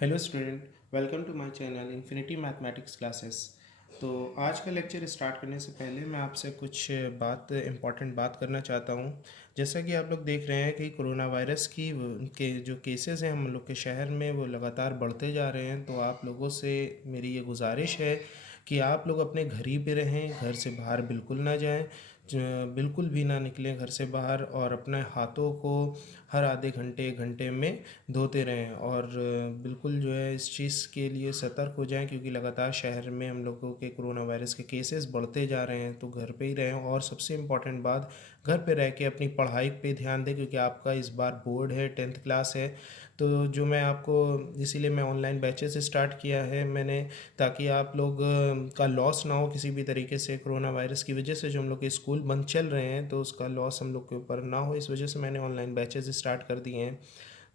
Hello student, welcome to my channel infinity mathematics classes. तो आज का लेक्चर स्टार्ट करने से पहले मैं आपसे कुछ इम्पॉर्टेंट बात करना चाहता हूँ। जैसा कि आप लोग देख रहे हैं कि कोरोना वायरस के जो केसेस हैं हम लोग के शहर में वो लगातार बढ़ते जा रहे हैं। तो आप लोगों से मेरी ये गुजारिश है कि आप लोग अपने घर ही पे रहें, घर से बाहर बिल्कुल ना जाएं, बिल्कुल भी ना निकलें घर से बाहर, और अपने हाथों को हर आधे घंटे एक घंटे में धोते रहें। और बिल्कुल जो है इस चीज़ के लिए सतर्क हो जाएं, क्योंकि लगातार शहर में हम लोगों के कोरोना वायरस के केसेस बढ़ते जा रहे हैं। तो घर पे ही रहें, और सबसे इम्पॉर्टेंट बात, घर पे रह के अपनी पढ़ाई पे ध्यान दें, क्योंकि आपका इस बार बोर्ड है, 10th क्लास है। तो जो मैं आपको इसीलिए मैं ऑनलाइन बैचेस स्टार्ट किया है मैंने, ताकि आप लोग का लॉस ना हो किसी भी तरीके से। कोरोना वायरस की वजह से जो हम लोग के स्कूल बंद चल रहे हैं, तो उसका लॉस हम लोग के ऊपर ना हो, इस वजह से मैंने ऑनलाइन बैचेस स्टार्ट कर दिए हैं।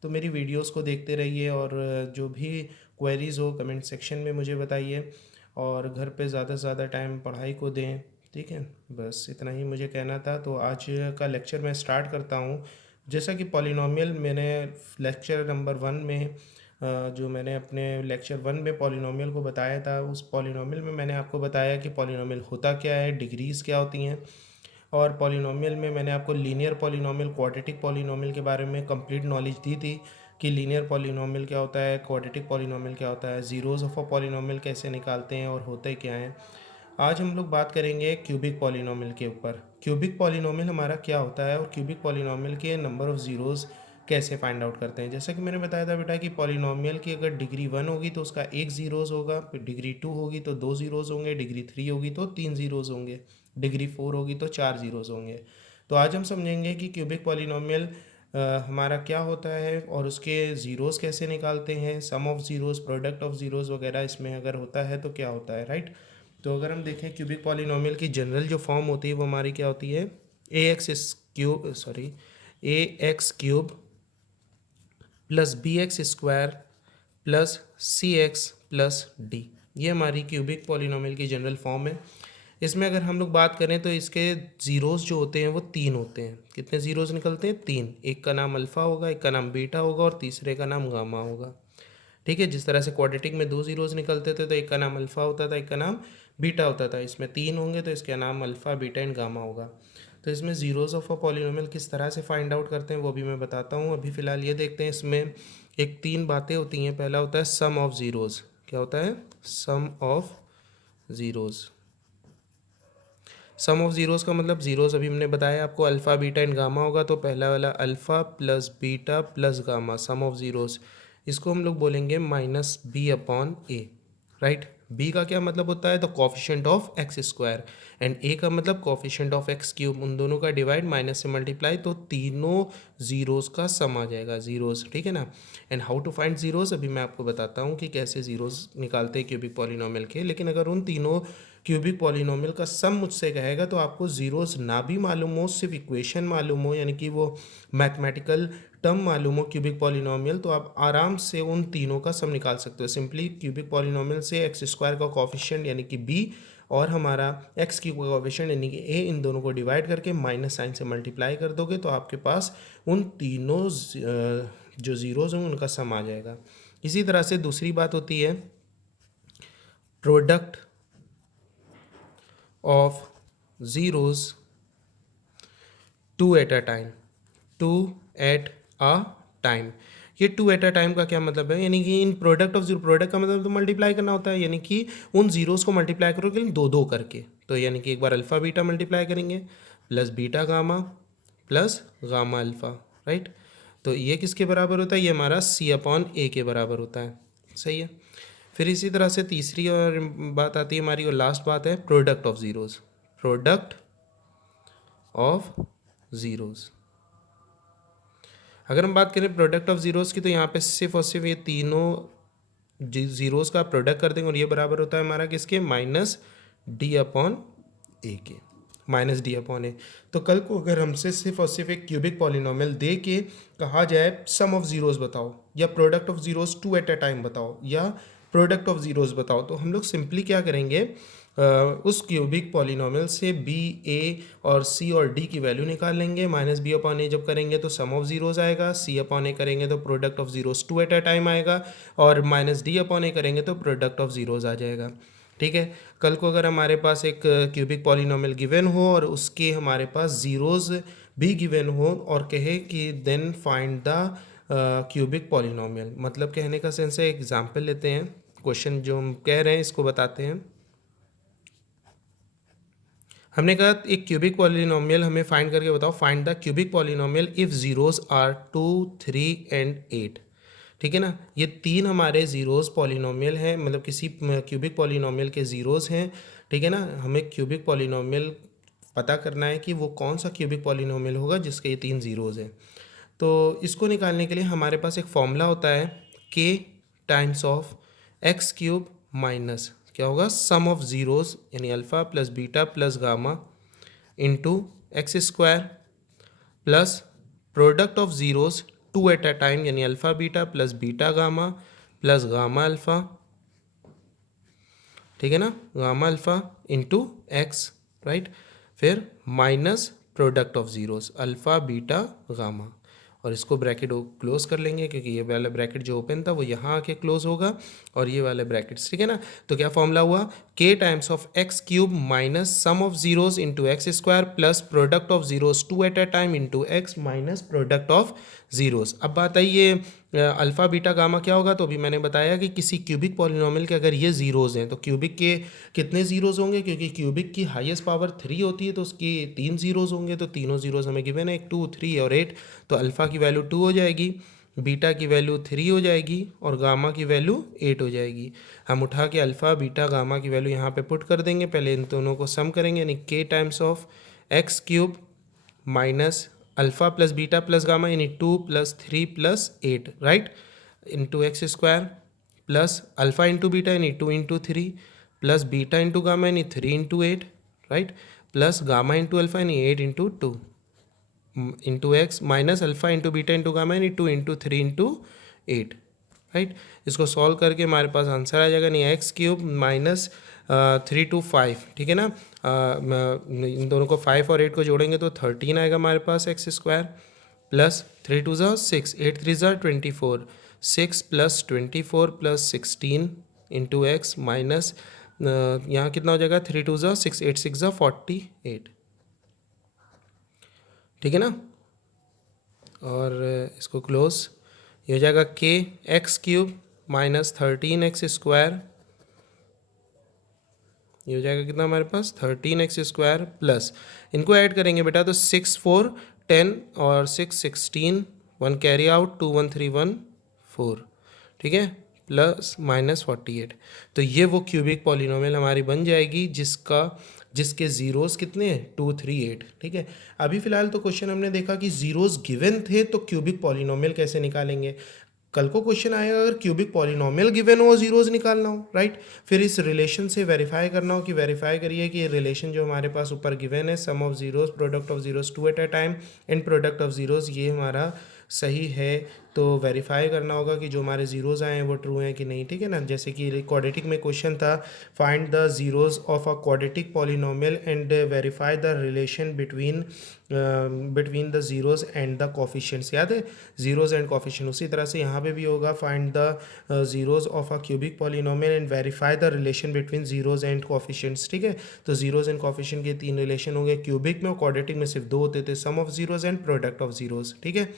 तो मेरी वीडियोस को देखते रहिए, और जो भी क्वेरीज़ हो कमेंट सेक्शन में मुझे बताइए, और घर पे ज़्यादा से ज़्यादा टाइम पढ़ाई को दें। ठीक है, बस इतना ही मुझे कहना था। तो आज का लेक्चर मैं स्टार्ट करता हूँ। जैसा कि पॉलिनॉमियल मैंने लेक्चर नंबर 1 में जो मैंने अपने लेक्चर 1 में पॉलिनॉमियल को बताया था, उस पॉलिनॉमियल में मैंने आपको बताया कि पॉलिनॉमियल होता क्या है, डिग्रीज़ क्या होती हैं। और पॉलिनॉमियल में मैंने आपको लीनियर पॉलिनॉमियल, क्वाड्रेटिक पॉलिनॉमियल के बारे में कंप्लीट नॉलेज दी थी कि लीनियर पॉलिनॉमियल क्या होता है, क्वाड्रेटिक पॉलिनॉमियल क्या होता है, ज़ीरोज़ ऑफ अ पॉलिनॉमियल कैसे निकालते हैं और होते क्या हैं। आज हम लोग बात करेंगे क्यूबिक पॉलिनॉमियल के ऊपर। क्यूबिक पॉलिनॉमियल हमारा क्या होता है, और क्यूबिक पॉलिनॉमियल के नंबर ऑफ़ ज़ीरोज़ कैसे फाइंड आउट करते हैं। जैसा कि मैंने बताया था बेटा कि पॉलिनॉमियल की अगर डिग्री 1 होगी तो उसका एक ज़ीरोज़ होगा, फिर डिग्री 2 होगी तो दो ज़ीरोज़ होंगे, डिग्री 3 होगी तो तीन ज़ीरोज़ होंगे, डिग्री 4 होगी तो चार ज़ीरोज़ होंगे। तो आज हम समझेंगे कि क्यूबिक पॉलिनॉमियल हमारा क्या होता है, और उसके ज़ीरोज़ कैसे निकालते हैं, sum of zeros, product of zeros वगैरह इसमें अगर होता है तो क्या होता है, राइट। तो अगर हम देखें क्यूबिक पॉलिनॉमियल की जनरल जो फॉर्म होती है वो हमारी क्या होती है, a x cube plus b x square plus c x plus d. ये हमारी क्यूबिक पॉलिनॉमियल की जनरल फॉर्म है। इसमें अगर हम लोग बात करें तो इसके ज़ीरोज़ जो होते हैं वो तीन होते हैं। कितने ज़ीरोज़ निकलते हैं? तीन। एक का नाम अल्फ़ा होगा, एक का नाम बीटा होगा, और तीसरे का नाम गामा होगा। ठीक है, जिस तरह से क्वाड्रेटिक में दो ज़ीरोज़ निकलते थे, तो एक का नाम अल्फ़ा होता था, एक का नाम बीटा होता था। इसमें तीन होंगे तो इसका नाम अल्फ़ा, बीटा एंड गामा होगा। तो इसमें ज़ीरोज़ ऑफ अ पॉलिनोमियल किस तरह से फाइंड आउट करते हैं वो भी मैं बताता हूँ। अभी फ़िलहाल ये देखते हैं, इसमें एक तीन बातें होती हैं। पहला होता है सम ऑफ ज़ीरोज़। क्या होता है? Sum of zeros. Sum of zeros का मतलब, ज़ीरोज़ अभी हमने बताया आपको अल्फ़ा, बीटा एंड गामा होगा, तो पहला वाला alpha plus beta plus gamma, sum of zeros, इसको हम लोग बोलेंगे minus b upon a, right. B का क्या मतलब होता है? The coefficient of x square, and a का मतलब कोफिशिएंट ऑफ एक्स क्यूब। उन दोनों का डिवाइड, माइनस से मल्टीप्लाई, तो तीनों ज़ीरोज़ का सम आ जाएगा, ज़ीरोज़, ठीक है ना। And how to find zeros अभी मैं आपको बताता हूँ कि कैसे ज़ीरोज़ निकालते हैं क्यूबिक पॉलिनोमियल के। लेकिन अगर उन तीनों क्यूबिक पॉलिनोमियल का सम मुझसे कहेगा तो आपको ज़ीरोज़ ना भी मालूम हो, सिर्फ इक्वेशन मालूम हो, यानी कि वो मैथमेटिकल टर्म मालूम हो क्यूबिक पॉलिनोमियल, तो आप आराम से उन तीनों का सम निकाल सकते हो। सिंपली क्यूबिक पॉलिनोमियल से एक्स स्क्वायर का कोफिशिएंट यानी कि बी, और हमारा एक्स क्यूब का कोफिशिएंट यानी कि ए, इन दोनों को डिवाइड करके माइनस साइन से मल्टीप्लाई कर दोगे तो आपके पास उन तीनों जो ज़ीरोज़ हों उनका सम आ जाएगा। इसी तरह से दूसरी बात होती है product of zeros two at a time, two at a time. ये टू एट अ टाइम का क्या मतलब है? यानी कि इन प्रोडक्ट ऑफ जीरो, प्रोडक्ट का मतलब तो मल्टीप्लाई करना होता है, यानी कि उन जीरोज़ को मल्टीप्लाई करोगे दो दो करके। तो यानी कि एक बार अल्फ़ा बीटा मल्टीप्लाई करेंगे plus beta gamma plus gamma alpha, right. तो ये किसके बराबर होता है? ये हमारा सी अपॉन ए के बराबर होता है, सही है। फिर इसी तरह से तीसरी और बात आती है हमारी, और लास्ट बात है product of zeros, product of zeros. अगर हम बात करें प्रोडक्ट ऑफ ज़ीरोज़ की, तो यहाँ पे सिर्फ और सिर्फ ये तीनों ज़ीरोज़ का प्रोडक्ट कर देंगे, और ये बराबर होता है हमारा किसके? माइनस डी अपॉन ए के, माइनस डी अपॉन ए। तो कल को अगर हमसे सिर्फ और सिर्फ एक क्यूबिक पॉलिनोमियल दे के कहा जाए सम ऑफ ज़ीरोज़ बताओ, या product of zeros two at a time बताओ, या प्रोडक्ट ऑफ ज़ीरोज़ बताओ, तो हम लोग सिंपली क्या करेंगे, उस क्यूबिक पॉलिनोमियल से बी, ए और सी और डी की वैल्यू निकाल लेंगे। माइनस बी अपॉन ए जब करेंगे तो सम ऑफ जीरोज आएगा, सी अपॉन ए करेंगे तो product of zeros two at a time आएगा, और माइनस डी अपॉन ए करेंगे तो प्रोडक्ट ऑफ जीरोज आ जाएगा। ठीक है, कल को अगर हमारे पास एक क्यूबिक पॉलिनोमियल गिवन हो और उसके हमारे पास जीरोज भी गिवन हो और कहे कि then find the cubic polynomial, मतलब कहने का सेंस है, एग्जाम्पल लेते हैं, क्वेश्चन जो हम कह रहे हैं इसको बताते हैं। हमने कहा एक क्यूबिक पॉलिनोमियल हमें फाइंड करके बताओ, find the cubic polynomial if zeros are 2, 3 and 8। ठीक है ना, ये तीन हमारे जीरोज पॉलिनोमियल हैं, मतलब किसी क्यूबिक पॉलिनोमियल के जीरोज हैं। ठीक है ना, हमें क्यूबिक पॉलिनोमियल पता करना है कि वो कौन सा क्यूबिक पॉलिनोमियल होगा जिसके ये तीन जीरोज हैं। तो इसको निकालने के लिए हमारे पास एक फॉर्मूला होता है, k times of x cube minus क्या होगा, सम ऑफ ज़ीरोज़ यानी alpha plus beta plus gamma into x square plus product of zeros two at a time यानी alpha beta plus beta gamma plus gamma alpha. ठीक है ना, gamma alpha into x, right. फिर minus product of zeros alpha beta gamma, और इसको bracket close कर लेंगे क्योंकि ये वाला ब्रैकेट जो ओपन था वो यहाँ आके क्लोज होगा और ये वाले ब्रैकेट्स। ठीक है ना, तो क्या फॉर्मूला हुआ, k times of x cube minus sum of zeros into x square plus product of zeros two at a time into x minus product of zeros. अब बात आई ये अल्फ़ा बीटा गामा क्या होगा, तो अभी मैंने बताया कि किसी क्यूबिक पॉलिनोमियल के अगर ये जीरोज हैं तो क्यूबिक के कितने जीरोज होंगे, क्योंकि क्यूबिक की हाईएस्ट पावर 3 होती है तो उसकी तीन जीरोज होंगे, तो तीनों जीरोज हमें गिवन है, एक 2, 3 और 8। तो अल्फ़ा की वैल्यू 2 हो जाएगी, बीटा की वैल्यू 3 हो जाएगी और गामा की वैल्यू 8 हो जाएगी। हम उठा के अल्फ़ा बीटा गामा की वैल्यू यहाँ पे पुट कर देंगे, पहले इन दोनों को सम करेंगे यानी के times of x cube minus alpha plus beta plus gamma यानी 2 plus 3 plus 8, right, into x square plus alpha into beta यानी 2 into 3 plus beta into gamma यानी 3 into 8, right, plus gamma into alpha यानी 8 into 2 into x minus alpha into beta into gamma यानी 2 into 3 into 8, right. इसको solve करके हमारे पास answer आ जाएगा, नहीं x cube minus 3 to 5। ठीक है ना, इन दोनों को 5 और 8 को जोड़ेंगे तो 13 आएगा हमारे पास एक्स स्क्वायर प्लस 3 2 ज़ा 6, 8 3 ज़ा 24, 6 plus 24 plus 16 into x minus यहाँ कितना हो जाएगा, 3 2 ज़ा 6, 8 6 ज़ा 48। ठीक है ना, और इसको क्लोज, ये हो जाएगा के x cube minus 13 x square, ये हो जाएगा कितना हमारे पास 13 एक्स स्क्वायर प्लस इनको ऐड करेंगे बेटा तो 6 4 10 और 6 16, 1 कैरी आउट 2 1 3 1 4, ठीक है, प्लस माइनस 48। तो ये वो क्यूबिक पॉलिनोमियल हमारी बन जाएगी जिसके जीरोस कितने हैं 2 3 8। ठीक है, अभी फिलहाल तो क्वेश्चन हमने देखा कि जीरोस गिवन थे तो क्यूबिक पॉलिनोमियल कैसे निकालेंगे। कल को क्वेश्चन आएगा अगर क्यूबिक पॉलिनोमियल गिवन हो जीरोज निकालना हो, राइट, फिर इस रिलेशन से वेरीफाई करना हो कि वेरीफाई करिए कि ये रिलेशन जो हमारे पास ऊपर गिवन है, sum of zeros product of zeros two at a time and product of zeros, ये हमारा सही है। तो वेरीफाई करना होगा कि जो हमारे जीरोज आए हैं वो ट्रू हैं कि नहीं। ठीक है ना, जैसे कि क्वाड्रेटिक में क्वेश्चन था, find the zeros of a quadratic polynomial and verify the relation between the zeros and the coefficients. याद है, जीरोज एंड कोफिशिएंट। उसी तरह से यहाँ पे भी होगा, find the zeros of a cubic polynomial and verify the relation between zeros and coefficients. ठीक है, तो जीरोज एंड कोफिशिएंट के तीन रिलेशन होंगे क्यूबिक में, और क्वाड्रेटिक में सिर्फ दो होते थे, sum of zeros and product of zeros. ठीक है,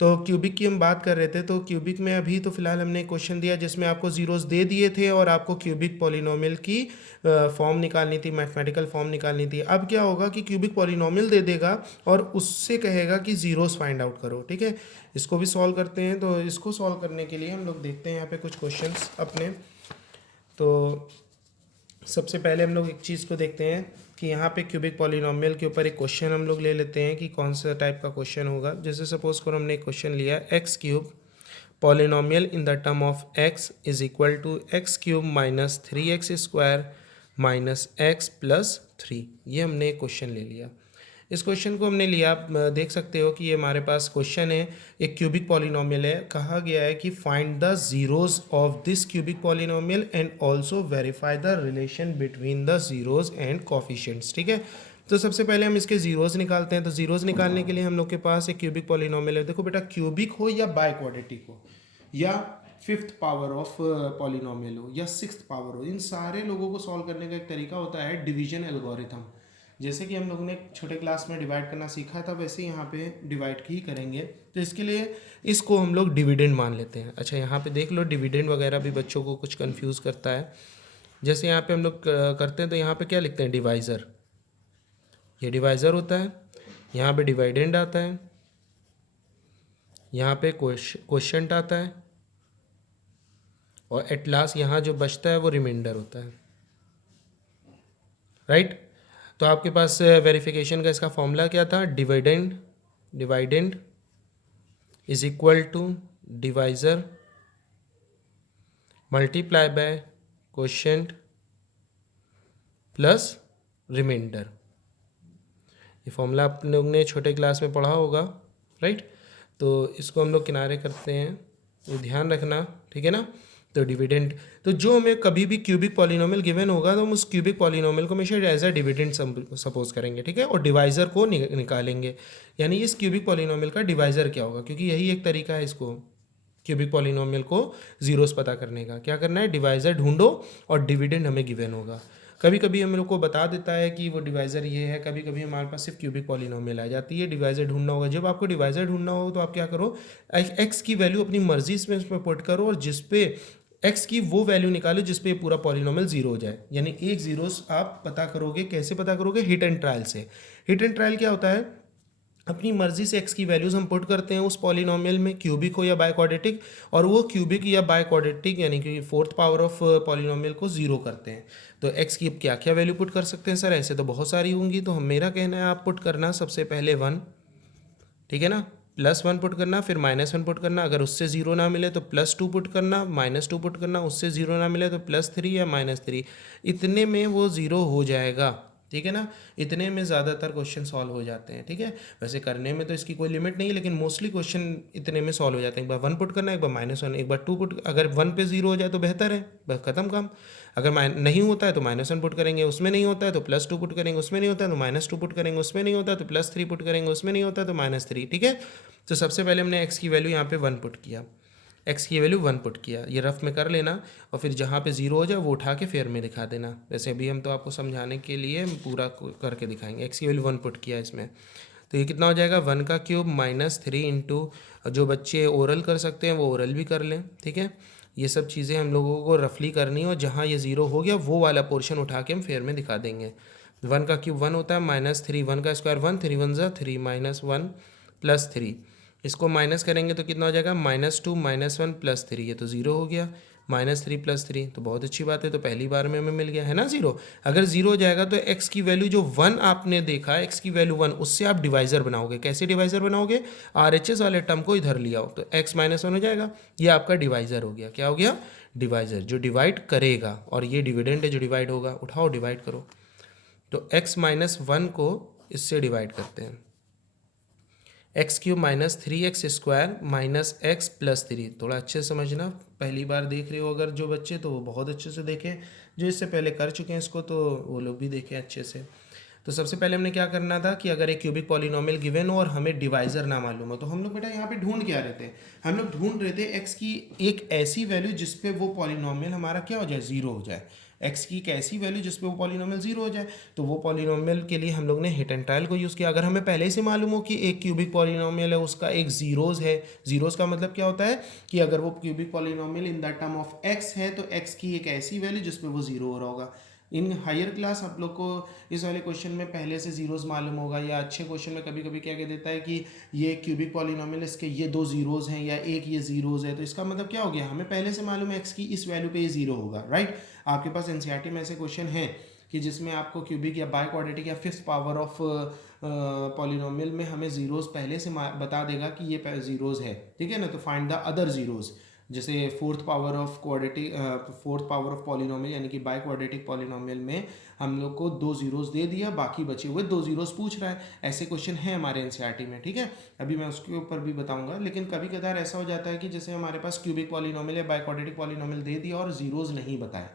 तो क्यूबिक की हम बात कर रहे थे, तो क्यूबिक में अभी तो फिलहाल हमने क्वेश्चन दिया जिसमें आपको जीरोस दे दिए थे और आपको क्यूबिक पॉलिनोमियल की फॉर्म निकालनी थी, मैथमेटिकल फॉर्म निकालनी थी। अब क्या होगा कि क्यूबिक पॉलिनोमियल दे देगा और उससे कहेगा कि जीरोस फाइंड आउट करो। ठीक है, इसको भी सॉल्व करते हैं। तो इसको सॉल्व करने के लिए हम लोग देखते हैं यहाँ पे कुछ क्वेश्चंस अपने। तो सबसे पहले हम लोग एक चीज़ को देखते हैं कि यहाँ पे क्यूबिक पॉलिनोमियल के ऊपर एक क्वेश्चन हम लोग ले लेते हैं कि कौन सा टाइप का क्वेश्चन होगा। जैसे सपोज करो हमने एक क्वेश्चन लिया, x cube polynomial in the term of x is equal to x cube minus 3x square minus x plus 3। ये हमने एक क्वेश्चन ले लिया। इस क्वेश्चन को हमने लिया, आप देख सकते हो कि ये हमारे पास क्वेश्चन है, एक क्यूबिक पॉलिनोमियल है। कहा गया है कि find the zeros of this cubic polynomial and also verify the relation between the zeros and coefficients. ठीक है, तो सबसे पहले हम इसके जीरोज निकालते हैं। तो जीरोज निकालने के लिए हम लोग के पास एक क्यूबिक पॉलिनोमियल है। देखो बेटा, क्यूबिक हो या बाय क्वाड्रेटिक हो या फिफ्थ पावर ऑफ पॉलिनोमियल हो या सिक्स्थ पावर हो, इन सारे लोगों को सॉल्व करने का एक तरीका होता है डिवीजन एल्गोरिथम। जैसे कि हम लोगों ने छोटे क्लास में डिवाइड करना सीखा था, वैसे यहाँ पे डिवाइड ही करेंगे। तो इसके लिए इसको हम लोग डिविडेंड मान लेते हैं। अच्छा, यहाँ पे देख लो, डिविडेंड वगैरह भी बच्चों को कुछ कंफ्यूज करता है। जैसे यहाँ पे हम लोग करते हैं तो यहाँ पे क्या लिखते हैं, डिवाइज़र। ये डिवाइज़र होता है, यहाँ पे डिवाइडेंड आता है, यहाँ पे क्वोशिएंट आता है, और एट लास्ट यहाँ जो बचता है वो रिमाइंडर होता है। राइट। तो आपके पास वेरिफिकेशन का इसका फॉर्मूला क्या था, dividend is equal to divisor multiply by quotient plus remainder. ये फॉर्मूला आप लोग ने छोटे क्लास में पढ़ा होगा। राइट। तो इसको हम लोग किनारे करते हैं, ये ध्यान रखना, ठीक है ना। तो डिविडेंड, तो जो हमें कभी भी क्यूबिक पॉलिनोमियल गिवन होगा तो हम उस क्यूबिक पॉलिनोमियल को हमेशा एज अ डिविडेंड सपोज करेंगे, ठीक है, और डिवाइज़र को निकालेंगे। यानी इस क्यूबिक पॉलिनोमियल का डिवाइज़र क्या होगा, क्योंकि यही एक तरीका है इसको क्यूबिक पॉलिनोमियल को जीरोस पता करने का। क्या करना है, डिवाइज़र ढूंढो और डिविडेंड हमें गिवन होगा। कभी कभी हम लोग को बता देता है कि वो डिवाइज़र ये है, कभी कभी हमारे पास सिर्फ क्यूबिक पॉलिनोमियल आ जाती है। डिवाइज़र ढूंढना होगा। जब आपको डिवाइज़र ढूंढना हो तो आप क्या करो, एक्स की वैल्यू अपनी मर्जी से इसमें पुट करो और जिस पे एक्स की वो वैल्यू निकालो जिस पे पूरा पॉलिनोमियल जीरो हो जाए। यानी एक जीरोस आप पता करोगे, कैसे पता करोगे, हिट एंड ट्रायल से। हिट एंड ट्रायल क्या होता है, अपनी मर्जी से एक्स की वैल्यूज हम पुट करते हैं उस पॉलिनोमियल में, क्यूबिक हो या बाय क्वाड्रेटिक, और वो क्यूबिक या बाय क्वाड्रेटिक यानी कि फोर्थ पावर ऑफ पॉलिनोमियल को जीरो करते हैं। तो एक्स की अब क्या क्या वैल्यू पुट कर सकते हैं सर, ऐसे तो बहुत सारी होंगी। तो मेरा कहना है आप पुट करना सबसे पहले 1, ठीक है ना, +1 पुट करना, फिर -1 पुट करना, अगर उससे जीरो ना मिले तो +2 पुट करना, -2 पुट करना, उससे जीरो ना मिले तो +3 या -3। इतने में वो जीरो हो जाएगा, ठीक है ना। इतने में ज़्यादातर क्वेश्चन सॉल्व हो जाते हैं, ठीक है। वैसे करने में तो इसकी कोई लिमिट नहीं है, लेकिन मोस्टली क्वेश्चन इतने में सॉल्व हो जाते हैं। एक बार 1 पुट करना, एक बार -1, एक बार 2 पुट, अगर 1 पे जीरो हो जाए तो बेहतर है, बस खत्म काम। अगर नहीं होता है तो -1 पुट करेंगे, उसमें नहीं होता है तो +2 पुट करेंगे, उसमें नहीं होता है तो -2 पुट करेंगे, उसमें नहीं होता है तो +3 पुट करेंगे, उसमें नहीं होता है तो -3, ठीक है। तो सबसे पहले हमने एक्स की वैल्यू यहाँ पे 1 पुट किया, एक्स की वैल्यू 1 पुट किया, ये रफ में कर लेना, और फिर जहाँ पे जीरो हो जाए वो उठा के फेयर में दिखा देना। वैसे अभी हम तो आपको समझाने के लिए पूरा करके दिखाएंगे। एक्स की वैल्यू 1 पुट किया इसमें, तो ये कितना हो जाएगा, 1 का क्यूब -3 इंटू, जो बच्चे ओरल कर सकते हैं वो ओरल भी कर लें, ठीक है। ये सब चीज़ें हम लोगों को रफली करनी है, और जहाँ ये जीरो हो गया वो वाला पोर्शन उठा के हम फेयर में दिखा देंगे। 1 का क्यूब 1 होता है, -3, 1 का स्क्वायर 1, 3 1 ज़ा 3, -1 +3, इसको माइनस करेंगे तो कितना हो जाएगा, -2 -1 +3, ये तो जीरो हो गया, -3 +3, तो बहुत अच्छी बात है, तो पहली बार में हमें मिल गया है ना जीरो। अगर जीरो हो जाएगा तो एक्स की वैल्यू जो 1 आपने देखा, एक्स की वैल्यू 1, उससे आप डिवाइज़र बनाओगे। कैसे डिवाइज़र बनाओगे, RHS वाले टर्म को इधर लिया हो तो x -1 हो जाएगा, ये आपका डिवाइज़र हो गया। क्या हो गया, डिवाइज़र, जो डिवाइड करेगा, और ये डिविडेंड है जो डिवाइड होगा। उठाओ डिवाइड करो, तो x -1 को इससे डिवाइड करते हैं, x³ -3x² -x +3। थोड़ा अच्छे से समझना, पहली बार देख रहे हो अगर जो बच्चे, तो वो बहुत अच्छे से देखें, जो इससे पहले कर चुके हैं इसको तो वो लोग भी देखें अच्छे से। तो सबसे पहले हमने क्या करना था कि अगर एक क्यूबिक पॉलिनोमियल गिवन हो और हमें डिवाइज़र ना मालूम हो, तो हम लोग बेटा यहाँ पे ढूंढ क्या रहे थे, हम लोग ढूंढ रहे थे एक्स की एक ऐसी वैल्यू जिस पे वो पॉलिनोमियल हमारा क्या हो जाए, जीरो हो जाए। एक्स की एक ऐसी वैल्यू जिस पे वो पॉलिनोमियल जीरो हो जाए। तो वो पॉलिनोमियल के लिए हम लोग ने हिट एंड ट्रायल को यूज़ किया। अगर हमें पहले से मालूम हो कि एक क्यूबिक पॉलिनोमियल है, उसका एक जीरोज़ है, जीरोज़ का मतलब क्या होता है कि अगर वो cubic polynomial in the term of x है तो एक्स की एक ऐसी वैल्यू जिस पे वो जीरो हो रहा होगा। इन हायर क्लास आप लोग को इस वाले क्वेश्चन में पहले से जीरोस मालूम होगा, या अच्छे क्वेश्चन में कभी कभी क्या कह देता है कि ये क्यूबिक पॉलिनोमियल, इसके ये 2 जीरोस हैं या एक ये जीरोस है। तो इसका मतलब क्या हो गया, हमें पहले से मालूम है एक्स की इस वैल्यू पे ये जीरो होगा, राइट। आपके पास एनसीईआरटी में ऐसे क्वेश्चन हैं कि जिसमें आपको क्यूबिक या बाय क्वाड्रेटिक या फिफ्थ पावर ऑफ पॉलिनोमियल में हमें जीरोस पहले से बता देगा कि ये जीरोस है, ठीक है ना। तो फाइंड द अदर जीरोस, जैसे फोर्थ पावर ऑफ पॉलिनोमियल यानी कि बाई क्वाड्रेटिक पॉलिनोमियल में हम लोग को 2 जीरोस दे दिया, बाकी बचे हुए 2 जीरोस पूछ रहा है। ऐसे क्वेश्चन है हमारे एनसीईआरटी में, ठीक है। अभी मैं उसके ऊपर भी बताऊंगा। लेकिन कभी कभार ऐसा हो जाता है कि जैसे हमारे पास क्यूबिक पॉलिनोमियल या बाई क्वाड्रेटिक पॉलिनोमियल दे दिया और जीरोस नहीं बताए,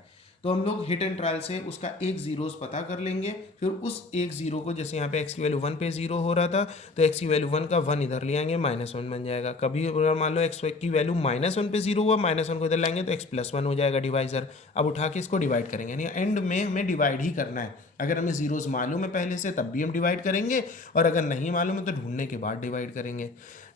तो हम लोग हिट एंड ट्रायल से उसका एक जीरोस पता कर लेंगे। फिर उस एक जीरो को, जैसे यहाँ पे एक्स की वैल्यू 1 पे जीरो हो रहा था, तो एक्स की वैल्यू 1 का 1 इधर ले आएंगे, -1 बन जाएगा। कभी अगर मान लो एक्स की वैल्यू -1 पे जीरो हुआ, -1 को इधर लाएंगे तो एक्स प्लस 1 हो जाएगा डिवाइजर। अब उठा के इसको डिवाइड करेंगे, यानी एंड में हमें डिवाइड ही करना है। अगर हमें जीरोस मालूम है पहले से तब भी हम डिवाइड करेंगे, और अगर नहीं मालूम है तो ढूंढने के बाद डिवाइड करेंगे।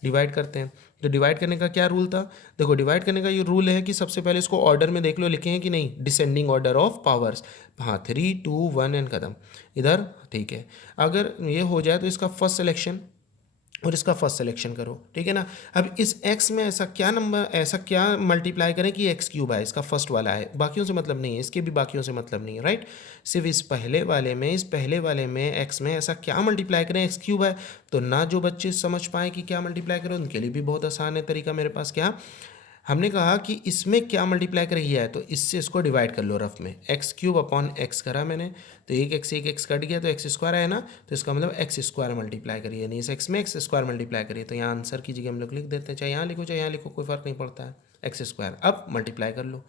डिवाइड करते हैं, तो डिवाइड करने का क्या रूल था? देखो, डिवाइड करने का ये रूल है कि सबसे पहले इसको ऑर्डर में देख लो, लिखे हैं कि नहीं, डिसेंडिंग ऑर्डर ऑफ पावर्स। हाँ, 3 2 1 एंड खत्म इधर, ठीक है। अगर ये हो जाए तो इसका फर्स्ट सिलेक्शन और इसका फर्स्ट सिलेक्शन करो, ठीक है ना। अब इस x में ऐसा क्या मल्टीप्लाई करें कि एक्स क्यूब है, इसका फर्स्ट वाला है, बाकियों से मतलब नहीं है, इसके भी बाकियों से मतलब नहीं है, राइट। सिर्फ इस पहले वाले में x में ऐसा क्या मल्टीप्लाई करें, एक्स क्यूब है। तो ना जो बच्चे समझ पाए कि क्या मल्टीप्लाई करें, उनके लिए भी बहुत आसान है तरीका मेरे पास। क्या हमने कहा कि इसमें क्या मल्टीप्लाई कर किया है, तो इससे इसको डिवाइड कर लो रफ में। एक्स क्यूब अपॉन एक्स करा मैंने, तो एक एक्स कट गया तो एक्स स्क्वायर है ना, तो इसका मतलब एक्स स्क्वायर मल्टीप्लाई करिए, यानी इस एक्स में एक्स स्क्वायर मल्टीप्लाई करिए। तो यहाँ आंसर की जगह हम लोग लिख देते हैं, चाहे यहाँ लिखो चाहे यहाँ लिखो, कोई फर्क नहीं पड़ता है, एक्स स्क्वायर। अब मल्टीप्लाई कर लो,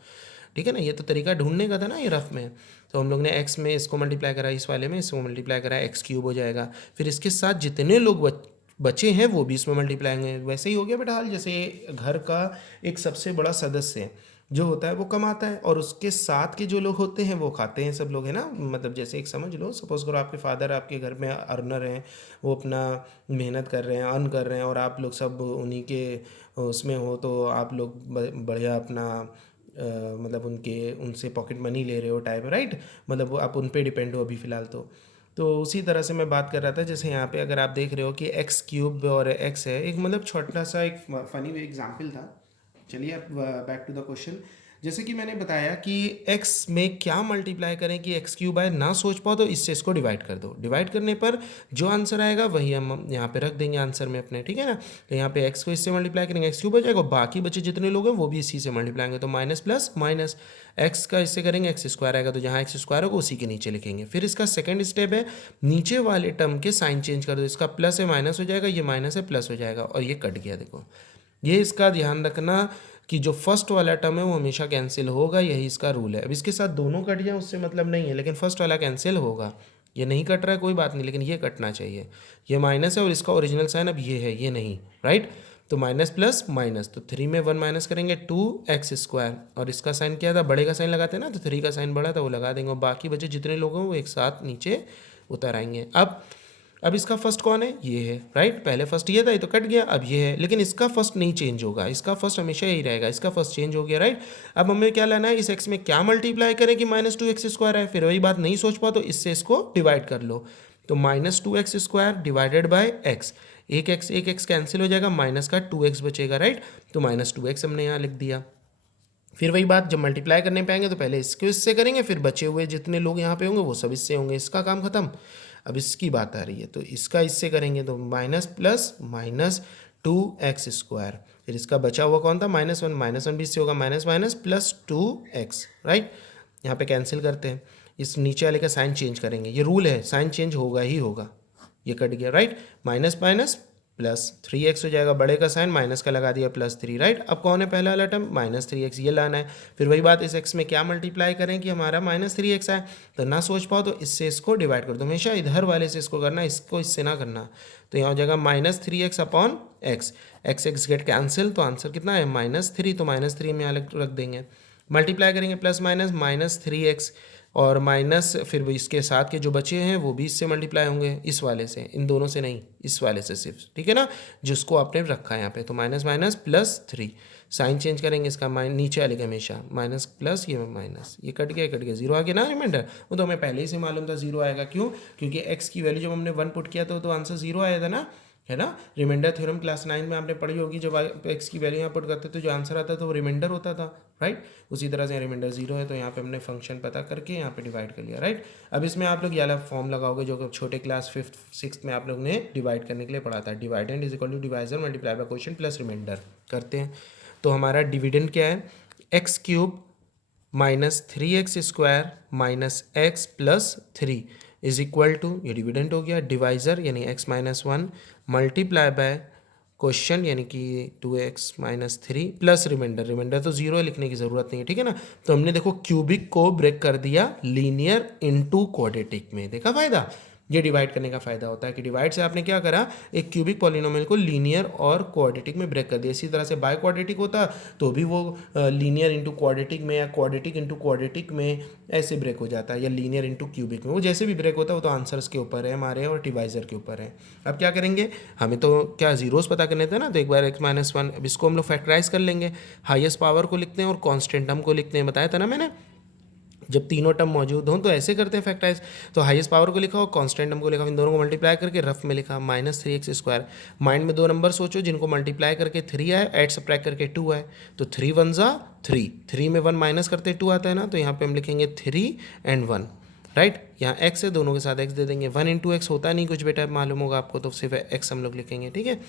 ठीक है ना। ये तो तरीका ढूंढने का था ना ये रफ में। तो हम लोग ने एक्स में इसको मल्टीप्लाई करा, इस वाले में इसको मल्टीप्लाई करा, एक्स क्यूब हो जाएगा। फिर इसके साथ जितने लोग बचे हैं वो भी इसमें मल्टीप्लाई होंगे। वैसे ही हो गया बेटा हाल, जैसे घर का एक सबसे बड़ा सदस्य जो होता है वो कमाता है, और उसके साथ के जो लोग होते हैं वो खाते हैं, सब लोग, है ना। मतलब जैसे एक समझ लो, सपोज करो आपके फादर आपके घर में अर्नर हैं, वो अपना मेहनत कर रहे हैं, अर्न कर रहे हैं, और आप लोग सब उन्हीं के उसमें हो, तो आप लोग बढ़िया अपना मतलब उनसे पॉकेट मनी ले रहे हो टाइप, राइट। मतलब आप उन पे डिपेंड हो अभी फ़िलहाल। तो उसी तरह से मैं बात कर रहा था, जैसे यहाँ पे अगर आप देख रहे हो कि एक्स क्यूब और एक्स है, एक मतलब छोटा सा एक फ़नी वे एग्जाम्पल था। चलिए अब बैक टू द क्वेश्चन। जैसे कि मैंने बताया कि x में क्या मल्टीप्लाई करें कि एक्स क्यूब आए, ना सोच पाओ तो इससे इसको डिवाइड कर दो। डिवाइड करने पर जो आंसर आएगा वही हम यहाँ पे रख देंगे आंसर में अपने, ठीक है ना। तो यहाँ पे x को इससे मल्टीप्लाई करेंगे, एक्स क्यूब हो जाएगा, बाकी बचे जितने लोग हैं वो भी इसी से मल्टीप्लाई करेंगे, तो माइनस प्लस माइनस, एक्स का इससे करेंगे एक्स स्क्वायर आएगा, तो जहाँ एक्स स्क्वायर होगा उसी के नीचे लिखेंगे। फिर इसका सेकंड स्टेप है, नीचे वाले टर्म के साइन चेंज कर दो, इसका प्लस है माइनस हो जाएगा, ये माइनस है प्लस हो जाएगा, और ये कट गया। देखो, ये इसका ध्यान रखना कि जो फर्स्ट वाला टर्म है वो हमेशा कैंसिल होगा, यही इसका रूल है। अब इसके साथ दोनों कट जाए उससे मतलब नहीं है, लेकिन फर्स्ट वाला कैंसिल होगा। ये नहीं कट रहा है कोई बात नहीं, लेकिन ये कटना चाहिए। ये माइनस है और इसका ओरिजिनल साइन अब ये है, ये नहीं, राइट। तो माइनस प्लस माइनस, तो 3 में 1 माइनस करेंगे 2x², और इसका साइन क्या था, बड़े का साइन लगाते हैं ना, तो 3 का साइन बड़ा था वो लगा देंगे, और बाकी बचे जितने लोग हैं वो एक साथ नीचे उतर आएंगे। अब इसका फर्स्ट कौन है, ये है, राइट। पहले फर्स्ट ये था, ये तो कट गया, अब ये है, लेकिन इसका फर्स्ट नहीं चेंज होगा, इसका फर्स्ट हमेशा यही रहेगा, इसका फर्स्ट चेंज हो गया, राइट। अब हमें क्या लेना है, इस एक्स में क्या मल्टीप्लाई करें कि -2x² है। फिर वही बात, नहीं सोच पाओ तो इससे इसको डिवाइड कर लो, तो -2x² डिवाइडेड बाई एक्स, एक एक्स कैंसिल हो जाएगा, माइनस का 2x बचेगा, राइट। तो -2x हमने यहाँ लिख दिया। फिर वही बात, जब मल्टीप्लाई करने पे आएंगे तो पहले इसको इससे करेंगे, फिर बचे हुए जितने लोग यहाँ पे होंगे वो सब इससे होंगे, इसका काम खत्म। अब इसकी बात आ रही है, तो इसका इससे करेंगे, तो माइनस प्लस माइनस 2x²। फिर इसका बचा हुआ कौन था, -1 भी इससे होगा, minus minus plus 2x, right. यहाँ पे कैंसिल करते हैं, इस नीचे वाले का साइन चेंज करेंगे, ये रूल है, साइन चेंज होगा ही होगा। ये कट गया, right. Minus minus plus 3x हो जाएगा, बड़े का साइन माइनस का लगा दिया, +3, राइट। अब कौन है पहला वाला टर्म, -3x, ये लाना है। फिर वही बात, इस x में क्या मल्टीप्लाई करें कि हमारा -3x आए, तो ना सोच पाओ तो इससे इसको डिवाइड कर दो, हमेशा इधर वाले से इसको करना, इसको इससे ना करना। तो यहाँ हो जाएगा -3x upon x, x get cancel, तो आंसर कितना है -3, तो -3 में यहाँ रख देंगे। मल्टीप्लाई करेंगे प्लस माइनस, -3x, और माइनस फिर इसके साथ के जो बचे हैं वो भी इससे मल्टीप्लाई होंगे, इस वाले से, इन दोनों से नहीं, इस वाले से सिर्फ, ठीक है ना, जिसको आपने रखा है यहाँ पे। तो माइनस माइनस +3, साइन चेंज करेंगे इसका, नीचे वाले का हमेशा माइनस प्लस, ये माइनस, ये कट गया, जीरो आ गया ना रिमाइंडर। वो तो हमें पहले ही से मालूम था जीरो आएगा, क्यों, क्योंकि एक्स की वैल्यू जब हमने 1 पुट किया था तो आंसर जीरो आया था ना, है ना। रिमाइंडर थ्योरम क्लास 9 में आपने पढ़ी होगी, जब एक्स की वैल्यू यहाँ पुट करते तो जो आंसर आता था वो रिमाइंडर होता था, राइट। उसी तरह से रिमाइंडर जीरो है, तो यहाँ पे हमने फंक्शन पता करके यहाँ पे डिवाइड कर लिया, राइट। अब इसमें आप लोग ये वाला फॉर्म लगाओगे जो छोटे क्लास 5th 6th में आप लोग ने डिवाइड करने के लिए पढ़ा था, dividend is equal to divisor multiply by quotient plus remainder. करते हैं, तो हमारा डिविडेंड क्या है, x cube minus 3x² minus x plus 3 is equal to, ये डिविडेंड हो गया, डिवाइजर यानी x-1 मल्टीप्लाई बाय क्वेश्चन यानी कि 2x-3 प्लस रिमाइंडर, रिमाइंडर तो जीरो है, लिखने की ज़रूरत नहीं है, ठीक है ना। तो हमने देखो क्यूबिक को ब्रेक कर दिया लीनियर इनटू क्वाड्रेटिक में, देखा फायदा। ये डिवाइड करने का फायदा होता है कि डिवाइड से आपने क्या करा, एक क्यूबिक पॉलिनोमियल को लीनियर और क्वाड्रेटिक में ब्रेक कर दिया। इसी तरह से बाय क्वाड्रेटिक होता तो भी वो लीनियर इंटू क्वाड्रेटिक में या क्वाड्रेटिक इंटू क्वाड्रेटिक में ऐसे ब्रेक हो जाता है, या लीनियर इंटू क्यूबिक में, वो जैसे भी ब्रेक होता है वो तो आंसर्स के ऊपर है हमारे और डिवाइजर के ऊपर है। अब क्या करेंगे, हमें तो क्या जीरोस पता करने थे ना, तो एक बार x-1, अब इसको हम लोग फैक्टराइज कर लेंगे, हाईएस्ट पावर को लिखते हैं और कॉन्स्टेंट टर्म को लिखते हैं, बताया था ना मैंने। जब तीनों टर्म मौजूद हों तो ऐसे करते हैं फैक्टराइज, तो हाईएस्ट पावर को लिखा और कांस्टेंट टर्म को लिखा, इन दोनों को मल्टीप्लाई करके रफ में लिखा -3x²। माइंड में दो नंबर सोचो जिनको मल्टीप्लाई करके 3 आए, ऐड सब्ट्रैक्ट करके 2 आए, तो 3 1 ज़ा 3, 3 में 1 माइनस करते 2 आता है ना, तो यहाँ पे हम लिखेंगे 3 and 1, राइट। यहाँ x है, दोनों के साथ x दे देंगे, 1 इंटू एक्स होता नहीं कुछ बेटा, मालूम होगा आपको, तो सिर्फ x हम लोग लिखेंगे, ठीक है।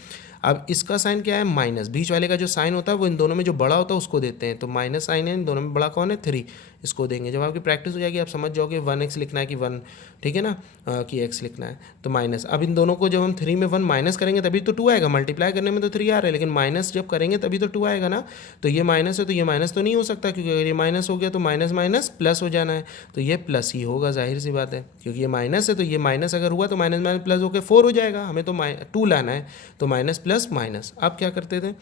अब इसका साइन क्या है, माइनस, बीच वाले का जो साइन होता है वो इन दोनों में जो बड़ा होता है उसको देते हैं, तो माइनस साइन है, इन दोनों में बड़ा कौन है, 3, इसको देंगे। जब आपकी प्रैक्टिस हो जाएगी आप समझ जाओगे 1x लिखना है कि 1, ठीक है ना, कि x लिखना है, तो माइनस। अब इन दोनों को जब हम 3 में 1 माइनस करेंगे तभी तो 2 आएगा, मल्टीप्लाई करने में तो 3 आ रहा है, लेकिन माइनस जब करेंगे तभी तो 2 आएगा ना। तो ये माइनस है तो ये माइनस तो नहीं हो सकता, क्योंकि अगर ये माइनस हो गया तो माइनस माइनस प्लस हो जाना है, तो ये प्लस ही होगा, जाहिर सी बात है, क्योंकि ये माइनस है तो ये माइनस अगर हुआ तो माइनस माइनस प्लस होकर 4 हो जाएगा, हमें तो 2 लाना है, तो माइनस प्लस माइनस। अब क्या करते थे,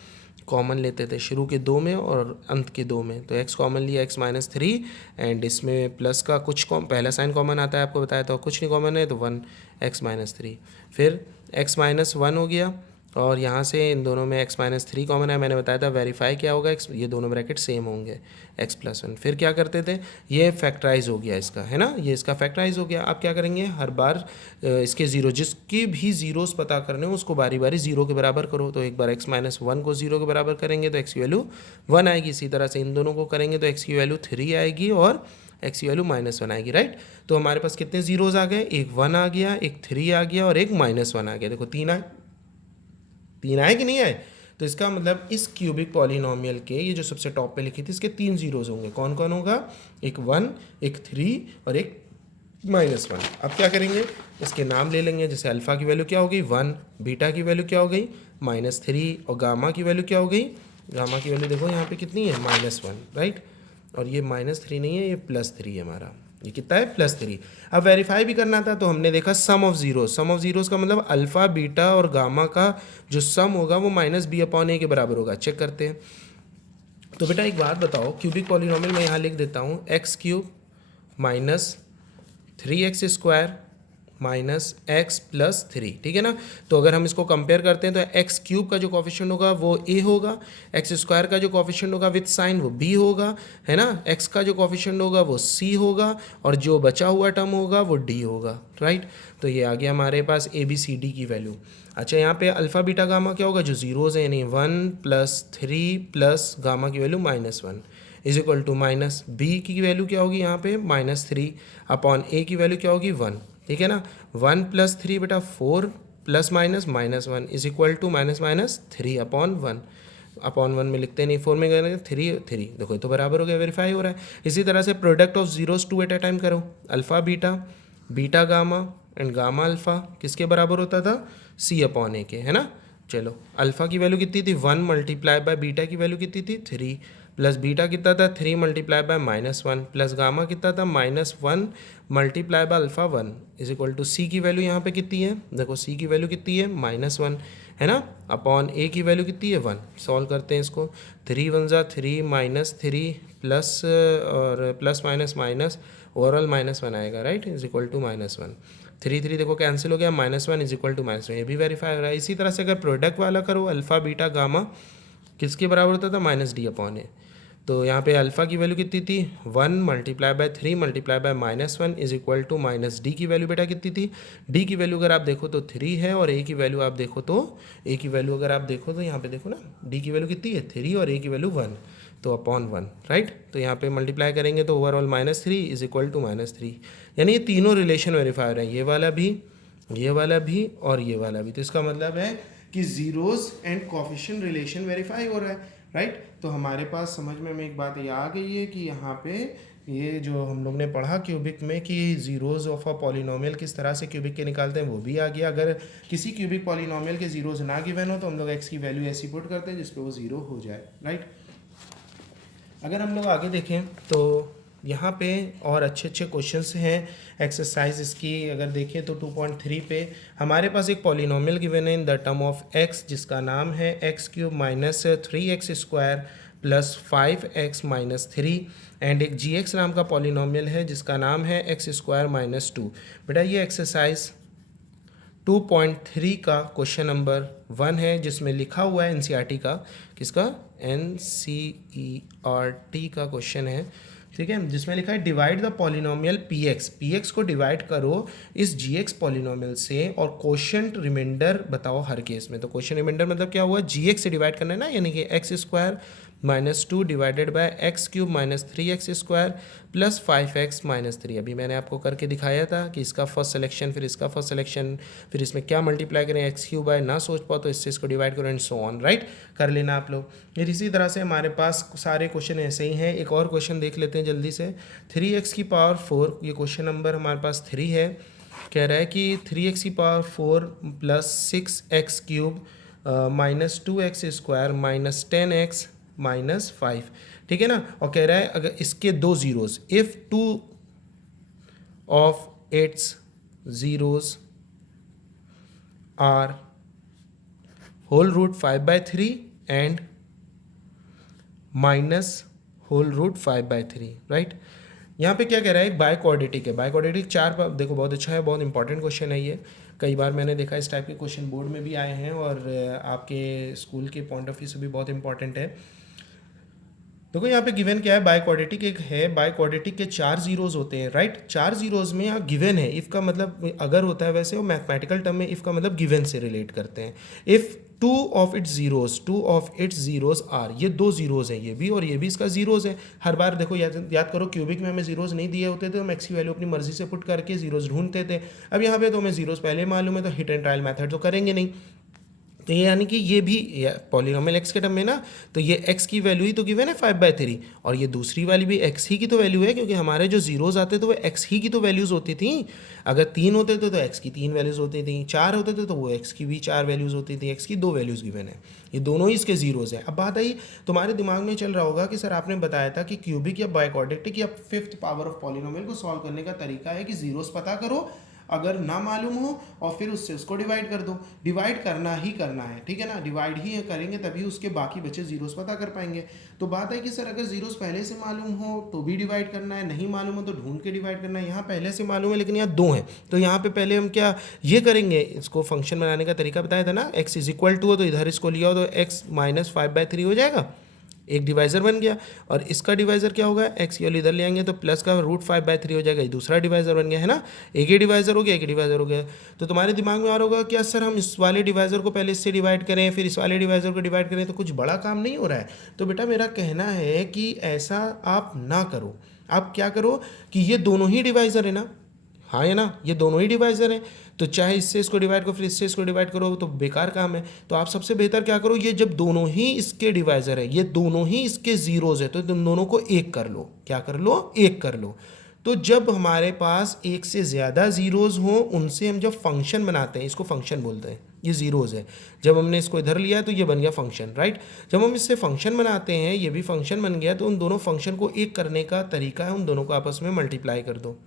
कॉमन लेते थे शुरू के 2 में और अंत के 2 में, तो x कॉमन लिया, x-3, एंड इसमें प्लस का कुछ पहला साइन कॉमन आता है, आपको बताया था, कुछ नहीं कॉमन है तो 1 x-3, फिर x-1 हो गया, और यहाँ से इन दोनों में x-3 कॉमन है, मैंने बताया था वेरीफाई क्या होगा, x, ये दोनों ब्रैकेट सेम होंगे, x+1। फिर क्या करते थे, ये फैक्टराइज हो गया इसका, है ना, ये इसका फैक्टराइज हो गया। अब क्या करेंगे, हर बार इसके जीरो, जिसकी भी जीरोस पता करने हो उसको बारी बारी जीरो के बराबर करो, तो एक बार x-1 को जीरो के बराबर करेंगे तो x की वैल्यू 1 आएगी, इसी तरह से इन दोनों को करेंगे तो x की वैल्यू 3 आएगी और x की वैल्यू -1 आएगी, राइट। तो हमारे पास कितने जीरोज आ गए, एक 1 आ गया, एक 3 आ गया और एक -1 आ गया, देखो 3 आए कि नहीं आए। तो इसका मतलब इस क्यूबिक पॉलिनोमियल के, ये जो सबसे टॉप पे लिखी थी, इसके 3 जीरोज होंगे, कौन कौन होगा, एक 1, एक 3 और एक -1। अब क्या करेंगे, इसके नाम ले लेंगे, जैसे अल्फ़ा की वैल्यू क्या हो गई 1, बीटा की वैल्यू क्या हो गई -3 और गामा की वैल्यू क्या हो गई, गामा की वैल्यू देखो यहाँ पे कितनी है -1, राइट। और ये -3 नहीं है, ये +3 है हमारा, ये कितना है +3। अब वेरीफाई भी करना था तो हमने देखा sum of zeros, sum of zeros का मतलब अल्फ़ा बीटा और गामा का जो सम होगा वो -b/a के बराबर होगा, चेक करते हैं। तो बेटा एक बात बताओ, क्यूबिक पॉलिनोमियल मैं यहाँ लिख देता हूँ x³ minus 3x² minus x+3, ठीक है ना। तो अगर हम इसको कंपेयर करते हैं तो x³ का जो कोफिशिएंट होगा वो a होगा, x² का जो कोफिशिएंट होगा विथ साइन वो b होगा, है ना, x का जो कोफिशिएंट होगा वो c होगा और जो बचा हुआ टर्म होगा वो d होगा, राइट। तो ये आ गया हमारे पास a b c d की वैल्यू। अच्छा, यहाँ पे अल्फ़ा बीटा गामा क्या होगा, जो जीरोज है यानी 1 + 3 प्लस गामा की value -1 is equal to minus b की वैल्यू क्या होगी यहाँ पे -3 अपॉन ए की वैल्यू क्या होगी 1, ठीक है ना। 1 + 3 बेटा 4 plus minus -1 is equal to -3 upon 1, upon 1 में लिखते नहीं, 4 में करेंगे 3 देखो ये तो बराबर हो गया, वेरीफाई हो रहा है। इसी तरह से product of zeros 2 at a time करो, alpha beta, beta gamma and gamma alpha किसके बराबर होता था, c/a के, है ना। चलो अल्फ़ा की वैल्यू कितनी थी 1 मल्टीप्लाई बाय बीटा की वैल्यू कितनी थी 3, प्लस बीटा कितना था 3 मल्टीप्लाई बाय -1, प्लस गामा कितना था -1 multiply by alpha 1 is equal to c की वैल्यू यहाँ पे कितनी है, देखो सी की वैल्यू कितनी है -1, है ना, अपॉन ए की वैल्यू कितनी है 1। सॉल्व करते हैं इसको, 3 1 ज़ा 3 -3 प्लस और प्लस माइनस माइनस ओवरऑल -1 आएगा, राइट, इज इक्वल टू -1। 3 3 देखो कैंसिल हो गया, -1 इज इक्वल टू -1, ये भी वेरीफाई हो रहा है। इसी तरह से अगर प्रोडक्ट वाला करो, अल्फ़ा बीटा गामा किसके बराबर होता था -d/a। तो यहाँ पे अल्फ़ा की वैल्यू कितनी थी 1 multiply by 3 multiply by -1 is equal to -d की वैल्यू बेटा कितनी थी, d की वैल्यू अगर आप देखो तो 3 है और a की वैल्यू आप देखो तो अगर आप देखो तो यहाँ पे देखो ना d की वैल्यू कितनी है 3 और a की वैल्यू 1, तो अपॉन 1, राइट। तो यहाँ पे मल्टीप्लाई करेंगे तो ओवरऑल -3 इज इक्वल टू -3, यानी ये तीनों रिलेशन वेरीफाई हो रहे हैं, ये वाला भी और ये वाला भी। तो इसका मतलब है कि zeros and coefficient relation verify हो रहा है। राइट। तो हमारे पास समझ में हमें एक बात ये आ गई है कि यहाँ पे ये जो हम लोग ने पढ़ा क्यूबिक में कि ज़ीरोज़ ऑफ अ पॉलिनोमियल किस तरह से क्यूबिक के निकालते हैं वो भी आ गया। अगर किसी क्यूबिक पॉलिनोमियल के ज़ीरोज़ ना गिवन हो तो हम लोग एक्स की वैल्यू ऐसी पुट करते हैं जिस पे वो ज़ीरो हो जाए, राइट। अगर हम लोग आगे देखें तो यहाँ पे और अच्छे अच्छे क्वेश्चंस हैं एक्सरसाइज इसकी। अगर देखें तो 2.3 पे हमारे पास एक पॉलिनोमियल गिवन है इन द टर्म ऑफ एक्स जिसका नाम है x cube minus 3x² plus 5x-3 and एक gx नाम का पॉलिनोमियल है जिसका नाम है x² माइनस 2। बेटा ये एक्सरसाइज 2.3 का क्वेश्चन नंबर 1 है जिसमें लिखा हुआ है एनसीईआरटी का, किसका, एनसीईआरटी का क्वेश्चन है, ठीक है, जिसमें लिखा है डिवाइड द पॉलिनोमियल पीएक्स को डिवाइड करो इस जीएक्स पॉलिनोमियल से और क्वोशिएंट रिमाइंडर बताओ हर केस में। तो क्वोशिएंट रिमाइंडर मतलब क्या हुआ, जीएक्स से डिवाइड करना है ना, यानी कि x² minus 2 divided by x cube minus 3x² plus 5x-3। अभी मैंने आपको करके दिखाया था कि इसका फर्स्ट सिलेक्शन फिर इसका फर्स्ट सिलेक्शन फिर इसमें क्या मल्टीप्लाई करें, एक्स क्यूब बाय ना सोच पाओ तो इससे इसको डिवाइड करो एंड सो ऑन, राइट, कर लेना आप लोग। फिर इसी तरह से हमारे पास सारे क्वेश्चन ऐसे ही हैं। एक और क्वेश्चन देख लेते हैं जल्दी से। 3x⁴, ये क्वेश्चन नंबर हमारे पास 3 है। कह रहा है कि 3x⁴ plus 6x³ minus 2x² minus 10x minus 5, ठीक है ना। और कह रहा है अगर इसके दो zeros, if 2 of its zeros are whole root 5/3 and minus whole root 5/3, right. यहाँ पे क्या कह रहा है, एक बाय क्वाड्रेटिक है। बाय क्वाड्रेटिक 4, देखो बहुत अच्छा है, बहुत इंपॉर्टेंट क्वेश्चन है ये। कई बार मैंने देखा इस टाइप के क्वेश्चन बोर्ड में भी आए हैं और आपके स्कूल के पॉइंट ऑफ व्यू से भी बहुत इंपॉर्टेंट है। देखो यहाँ पे गिवन क्या है, बाय क्वाड्रेटिक एक है, बाय क्वाड्रेटिक के 4 ज़ीरोज़ होते हैं, राइट। 4 ज़ीरोज़ में यहाँ गिवन है, इफ़ का मतलब अगर होता है, वैसे वो मैथमेटिकल टर्म में इफ़ का मतलब गिवन से रिलेट करते हैं। If 2 of its zeros are, ये 2 ज़ीरोज़ हैं, ये भी और ये भी इसका ज़ीरोज़ है। हर बार देखो याद करो क्यूबिक में हमें ज़ीरोज़ नहीं दिए होते थे तो हम एक्स की वैल्यू अपनी मर्जी से पुट करके ज़ीरोज़ ढूंढते थे। अब यहाँ पे तो हमें ज़ीरोज़ पहले मालूम है तो हिट एंड ट्रायल मेथड तो करेंगे नहीं। तो ये यानी कि ये भी पॉलिनोमियल एक्स के टर्म में ना, तो ये एक्स की वैल्यू ही तो गिवन है 5/3 और ये दूसरी वाली भी एक्स ही की तो वैल्यू है, क्योंकि हमारे जो जीरोज आते थे वो एक्स ही की तो वैल्यूज़ होती थी। अगर 3 होते थे तो एक्स की 3 वैल्यूज़ होती थी, 4 होते थे तो वो एक्स की भी 4 वैल्यूज़ होती थी, एक्स की 2 वैल्यूज़ गिवन है, ये दोनों ही इसके जीरोज़ हैं। अब बात आई, तुम्हारे दिमाग में चल रहा होगा कि सर आपने बताया था कि क्यूबिक या बायक्वाड्रेटिक या 5th पावर ऑफ पॉलिनोमियल को सॉल्व करने का तरीका है कि जीरोज़ पता करो, अगर ना मालूम हो और फिर उससे उसको डिवाइड कर दो। डिवाइड करना ही करना है, ठीक है ना, डिवाइड ही करेंगे तभी उसके बाकी बचे जीरोस पता कर पाएंगे। तो बात है कि सर अगर जीरोस पहले से मालूम हो तो भी डिवाइड करना है, नहीं मालूम हो तो ढूंढ के डिवाइड करना है। यहाँ पहले से मालूम है लेकिन यहाँ 2 हैं, तो यहाँ पे पहले हम क्या ये करेंगे, इसको फंक्शन बनाने का तरीका बताया था ना, x = हो तो इधर इसको लिया हो तो x - 5/3 हो जाएगा, एक डिवाइज़र बन गया। और इसका डिवाइज़र क्या होगा, एक्स की वैल्यू इधर ले आएंगे तो प्लस का रूट 5/3 हो जाएगा, ये दूसरा डिवाइज़र बन गया है ना। एक ही डिवाइज़र हो गया, एक ही डिवाइज़र हो गया। तो तुम्हारे दिमाग में और होगा क्या सर हम इस वाले डिवाइज़र को पहले इससे डिवाइड करें फिर इस वाले डिवाइज़र को डिवाइड करें, तो कुछ बड़ा काम नहीं हो रहा है। तो बेटा मेरा कहना है कि ऐसा आप ना करो। आप क्या करो कि ये दोनों ही डिवाइज़र है ना, हाँ है ना, ये दोनों ही डिवाइज़र हैं, तो चाहे इससे इसको डिवाइड करो फिर इससे इसको डिवाइड करो तो बेकार काम है। तो आप सबसे बेहतर क्या करो, ये जब दोनों ही इसके डिवाइज़र है, ये दोनों ही इसके ज़ीरोज़ है, तो तुम दोनों को एक कर लो। क्या कर लो, एक कर लो। तो जब हमारे पास एक से ज़्यादा ज़ीरोज़ हों उनसे हम जब फंक्शन बनाते हैं, इसको फंक्शन बोलते हैं, ये ज़ीरोज़ है, जब हमने इसको इधर लिया तो ये बन गया फंक्शन, राइट। जब हम इससे फंक्शन बनाते हैं, ये भी फंक्शन बन गया, तो उन दोनों फंक्शन को एक करने का तरीका है उन दोनों को आपस में मल्टीप्लाई कर दो,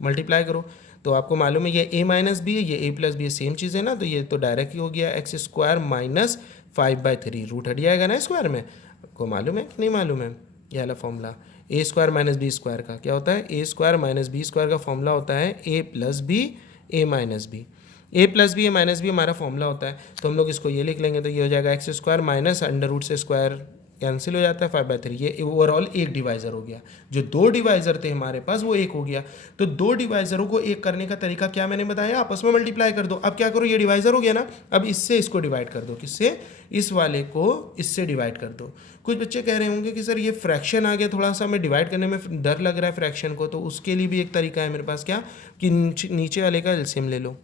मल्टीप्लाई करो। तो आपको मालूम है ये a माइनस बी है, ये a प्लस बी सेम चीज़ है ना, तो ये तो डायरेक्ट ही हो गया x² - 5/3, रूट हट जाएगा ना स्क्वायर में। आपको मालूम है कि नहीं मालूम है, ये वाला फॉर्मूला a² - b² का क्या होता है, a² - b² का फॉर्मूला होता है a plus b a minus b, a plus b a minus b हमारा फॉर्मूला होता है। तो हम लोग इसको ये लिख लेंगे, तो ये हो जाएगा x² माइनस अंडर रूट से स्क्वायर कैंसिल हो जाता है 5/3, ये ओवरऑल एक डिवाइज़र हो गया। जो 2 डिवाइज़र थे हमारे पास वो एक हो गया। तो 2 डिवाइज़रों को एक करने का तरीका क्या मैंने बताया, आपस में मल्टीप्लाई कर दो। अब क्या करो, ये डिवाइज़र हो गया ना, अब इससे इसको डिवाइड कर दो, किससे, इस वाले को इससे डिवाइड कर दो। कुछ बच्चे कह रहे होंगे कि सर ये फ्रैक्शन आ गया, थोड़ा सा हमें डिवाइड करने में डर लग रहा है फ्रैक्शन को, तो उसके लिए भी एक तरीका है मेरे पास, क्या कि नीचे वाले का एलसीएम ले लो,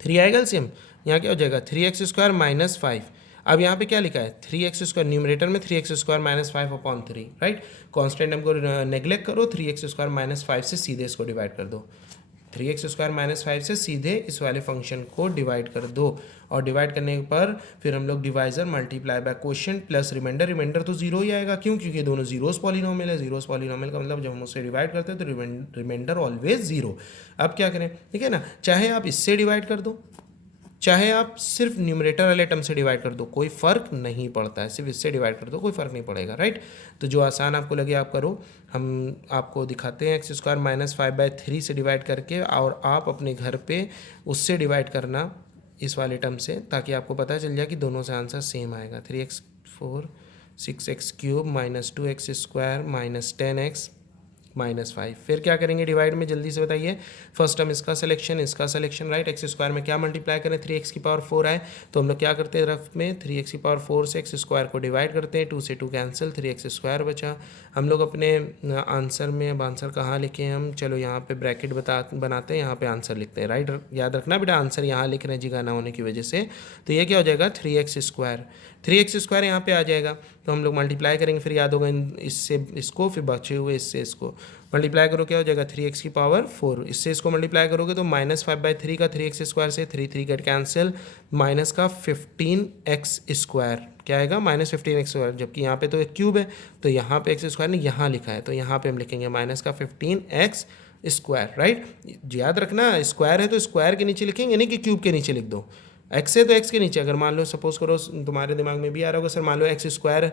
3 आएगा एलसीएम, यहाँ क्या हो जाएगा 3x² - 5। अब यहाँ पे क्या लिखा है 3x² न्यूमरेटर में 3x² माइनस 5/3, राइट। कॉन्स्टेंट हमको नेग्लेक्ट करो, 3x² माइनस 5 से सीधे इसको डिवाइड कर दो, 3x² माइनस 5 से सीधे इस वाले फंक्शन को डिवाइड कर दो, और डिवाइड करने पर फिर हम लोग divisor multiply by quotient plus remainder, remainder तो जीरो ही आएगा, क्यों, क्योंकि दोनों जीरोस पॉलिनोमियल है, जीरोस पॉलिनोमियल का मतलब जब हम उससे डिवाइड करते हैं तो रिमाइंडर ऑलवेज जीरो। अब क्या करें, ठीक है ना, चाहे आप इससे डिवाइड कर दो, चाहे आप सिर्फ न्यूमरेटर वाले टर्म से डिवाइड कर दो, कोई फ़र्क नहीं पड़ता है, सिर्फ इससे डिवाइड कर दो, कोई फ़र्क नहीं पड़ेगा, राइट। तो जो आसान आपको लगे आप करो। हम आपको दिखाते हैं x² माइनस 5/3 से डिवाइड करके, और आप अपने घर पे उससे डिवाइड करना इस वाले टर्म से, ताकि आपको पता चल जाए कि दोनों से आंसर सेम आएगा। 3x4 6x³ minus 2x² minus 10x minus 5। फिर क्या करेंगे डिवाइड में, जल्दी से बताइए। फर्स्ट टर्म इसका सिलेक्शन, इसका सिलेक्शन, राइट। x² में क्या मल्टीप्लाई करें, 3x⁴ आए तो हम लोग क्या करते हैं रफ में, 3x⁴ से x² को डिवाइड करते हैं, 2 से 2 कैंसिल, 3x² बचा। हम लोग अपने आंसर में, अब आंसर कहाँ लिखें हम, चलो यहाँ पे ब्रैकेट बनाते हैं, यहाँ पे आंसर लिखते हैं, राइट। याद रखना बेटा आंसर यहाँ लिख रहे हैं जगह ना होने की वजह से, तो ये क्या हो जाएगा 3x² यहाँ पे आ जाएगा। तो हम लोग मल्टीप्लाई करेंगे, फिर याद होगा इससे इसको, फिर बचे हुए इससे इसको मल्टीप्लाई करो, क्या हो जाएगा 3x⁴, इससे इसको मल्टीप्लाई करोगे तो माइनस 5/3 का 3x² से 3 गेट कैंसिल, माइनस का 15x², क्या आएगा -15x², जबकि यहाँ पे तो एक क्यूब है, तो यहाँ पे x² ने यहाँ लिखा है, तो यहाँ पे हम लिखेंगे माइनस का 15x², राइट। याद रखना स्क्वायर है तो स्क्वायर के नीचे लिखेंगे, नहीं कि क्यूब के नीचे लिख दो। एक्स है तो एक्स के नीचे, अगर मान लो सपोज करो तुम्हारे दिमाग में भी आ रहा होगा सर, मान लो x²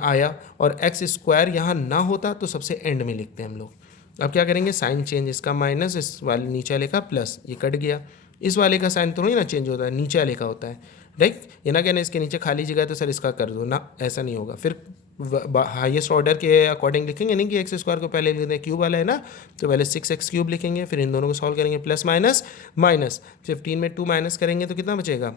आया और x² यहाँ ना होता तो सबसे एंड में लिखते हैं हम लोग। अब क्या करेंगे, साइन चेंज, इसका माइनस, इस वाले नीचे वाले का प्लस, ये कट गया। इस वाले का साइन थोड़ी ना चेंज होता है, नीचे वाले का होता है, राइट। ये ना कहना इसके नीचे खाली जगह है तो सर इसका कर दो ना, ऐसा नहीं होगा। फिर हाईएस्ट ऑर्डर के अकॉर्डिंग लिखेंगे, नहीं कि x² को पहले लिखते हैं, क्यूब वाला है ना, तो पहले 6x³ लिखेंगे, फिर इन दोनों को सॉल्व करेंगे, प्लस माइनस माइनस, 15 में 2 माइनस करेंगे तो कितना बचेगा,